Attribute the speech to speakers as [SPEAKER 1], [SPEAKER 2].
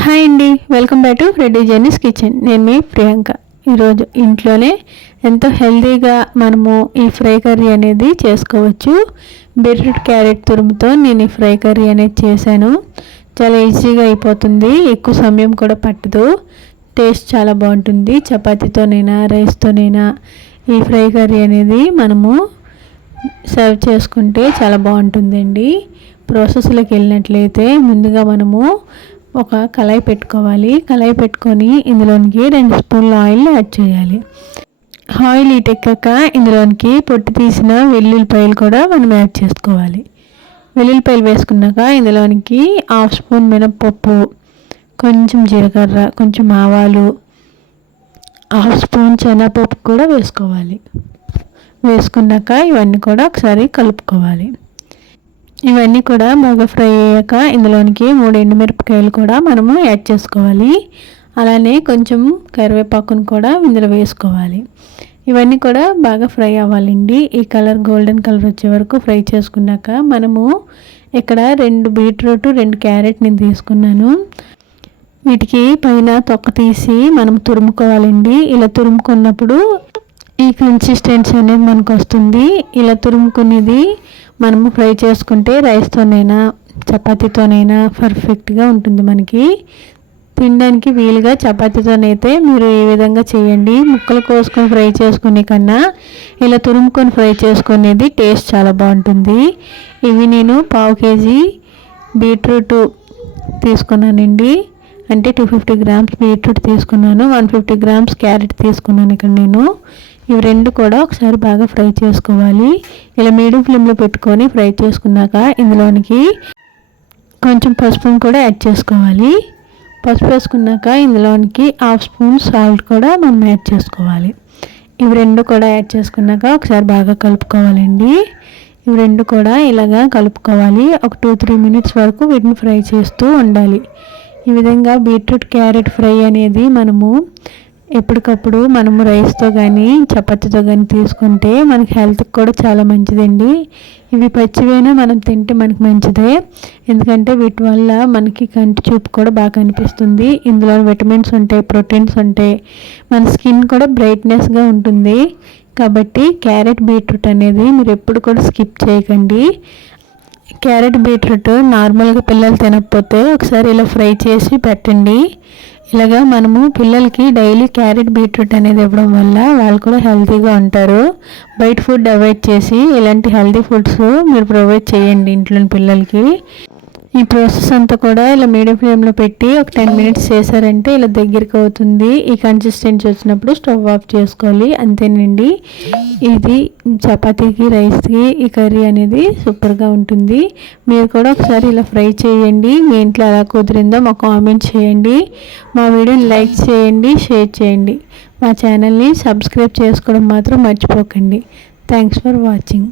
[SPEAKER 1] Hi అండి welcome back to Reddy journeys kitchen. నేను మీ ప్రియాంక. ఈరోజు ఇంట్లోనే ఎంతో హెల్తీగా మనము ఈ ఫ్రై కర్రీ అనేది చేసుకోవచ్చు. బీట్రూట్ క్యారెట్ తురుముతో నేను ఈ ఫ్రై కర్రీ అనేది చేశాను. చాలా ఈజీగా అయిపోతుంది ఎక్కువ సమయం కూడా పట్టదు. టేస్ట్ చాలా బాగుంటుంది. చపాతీతోనైనా రైస్తోనైనా ఈ ఫ్రై కర్రీ అనేది మనము సర్వ్ చేసుకుంటే చాలా బాగుంటుందండి. ప్రాసెస్లోకి వెళ్ళినట్లయితే ముందుగా మనము ఒక కళాయి పెట్టుకోవాలి. కళాయి పెట్టుకొని ఇందులోనికి రెండు స్పూన్ల ఆయిల్ యాడ్ చేయాలి. ఆయిల్ ఇటెక్కాక ఇందులోనికి పొట్టు తీసిన వెల్లుల్లిపాయలు కూడా మనం యాడ్ చేసుకోవాలి. వెల్లుల్లిపాయలు వేసుకున్నాక ఇందులోనికి హాఫ్ స్పూన్ మినప్పప్పు కొంచెం జీలకర్ర కొంచెం ఆవాలు హాఫ్ స్పూన్ శనగపప్పు కూడా వేసుకోవాలి. వేసుకున్నాక ఇవన్నీ కూడా ఒకసారి కలుపుకోవాలి. ఇవన్నీ కూడా బాగా ఫ్రై అయ్యాక ఇందులోనికి మూడు ఎండుమిరపకాయలు కూడా మనము యాడ్ చేసుకోవాలి. అలానే కొంచెం కరివేపాకును కూడా ఇందులో వేసుకోవాలి. ఇవన్నీ కూడా బాగా ఫ్రై అవ్వాలండి. ఈ కలర్ గోల్డెన్ కలర్ వచ్చే వరకు ఫ్రై చేసుకున్నాక మనము ఇక్కడ రెండు బీట్రూట్ రెండు క్యారెట్ నేను తీసుకున్నాను. వీటికి పైన తొక్క తీసి మనం తురుముకోవాలండి. ఇలా తురుముకున్నప్పుడు ఈ కన్సిస్టెన్సీ అనేది మనకు వస్తుంది. ఇలా తురుముకునేది మనము ఫ్రై చేసుకుంటే రైస్తోనైనా చపాతీతోనైనా పర్ఫెక్ట్గా ఉంటుంది మనకి. తినడానికి వీలుగా చపాతీతోనైతే మీరు ఏ విధంగా చేయండి ముక్కలు కోసుకొని ఫ్రై చేసుకునే కన్నా ఇలా తురుముకొని ఫ్రై చేసుకునేది టేస్ట్ చాలా బాగుంటుంది. ఇవి నేను పావు కేజీ బీట్రూట్ తీసుకున్నానండి. అంటే టూ ఫిఫ్టీ గ్రామ్స్ బీట్రూట్ తీసుకున్నాను వన్ ఫిఫ్టీ గ్రామ్స్ క్యారెట్ తీసుకున్నాను ఇక్కడ నేను. ఇవి రెండు కూడా ఒకసారి బాగా ఫ్రై చేసుకోవాలి. ఇలా మీడియం ఫ్లేమ్లో పెట్టుకొని ఫ్రై చేసుకున్నాక ఇందులోనికి కొంచెం పసుపును కూడా యాడ్ చేసుకోవాలి. పసుపు వేసుకున్నాక ఇందులోనికి హాఫ్ స్పూన్ సాల్ట్ కూడా మనం యాడ్ చేసుకోవాలి. ఇవి రెండు కూడా యాడ్ చేసుకున్నాక ఒకసారి బాగా కలుపుకోవాలండి. ఇవి రెండు కూడా ఇలాగా కలుపుకోవాలి. ఒక టూ త్రీ మినిట్స్ వరకు వీటిని ఫ్రై చేస్తూ ఉండాలి. ఈ విధంగా బీట్రూట్ క్యారెట్ ఫ్రై అనేది మనము ఎప్పటికప్పుడు మనము రైస్తో కానీ చపాతీతో కానీ తీసుకుంటే మనకి హెల్త్కి కూడా చాలా మంచిదండి. ఇవి పచ్చివైనా మనం తింటే మనకి మంచిదే. ఎందుకంటే వీటి వల్ల మనకి కంటి చూపు కూడా బాగా కనిపిస్తుంది. ఇందులో విటమిన్స్ ఉంటాయి ప్రోటీన్స్ ఉంటాయి. మన స్కిన్ కూడా బ్రైట్నెస్గా ఉంటుంది. కాబట్టి క్యారెట్ బీట్రూట్ అనేది మీరు ఎప్పుడు కూడా స్కిప్ చేయకండి. క్యారెట్ బీట్రూట్ నార్మల్గా పిల్లలు తినకపోతే ఒకసారి ఇలా ఫ్రై చేసి పెట్టండి. ఇలాగా మనము పిల్లలకి డైలీ క్యారెట్ బీట్రూట్ అనేది ఇవ్వడం వల్ల వాళ్ళు కూడా హెల్తీగా ఉంటారు. బయట ఫుడ్ అవాయిడ్ చేసి ఇలాంటి హెల్తీ ఫుడ్స్ మీరు ప్రొవైడ్ చేయండి ఇంట్లోని పిల్లలకి. ఈ ప్రాసెస్ అంతా కూడా ఇలా మీడియం ఫ్లేమ్లో పెట్టి ఒక టెన్ మినిట్స్ చేశారంటే ఇలా దగ్గరికి అవుతుంది. ఈ కన్సిస్టెన్సీ వచ్చినప్పుడు స్టవ్ ఆఫ్ చేసుకోవాలి. అంతేనండి. ఇది చపాతీకి రైస్కి ఈ కర్రీ అనేది సూపర్గా ఉంటుంది. మీరు కూడా ఒకసారి ఇలా ఫ్రై చేయండి. మీ ఇంట్లో ఎలా కుదిరిందో మాకు కామెంట్ చేయండి. మా వీడియోని లైక్ చేయండి షేర్ చేయండి. మా ఛానల్ని సబ్స్క్రైబ్ చేసుకోవడం మాత్రం మర్చిపోకండి. Thanks for watching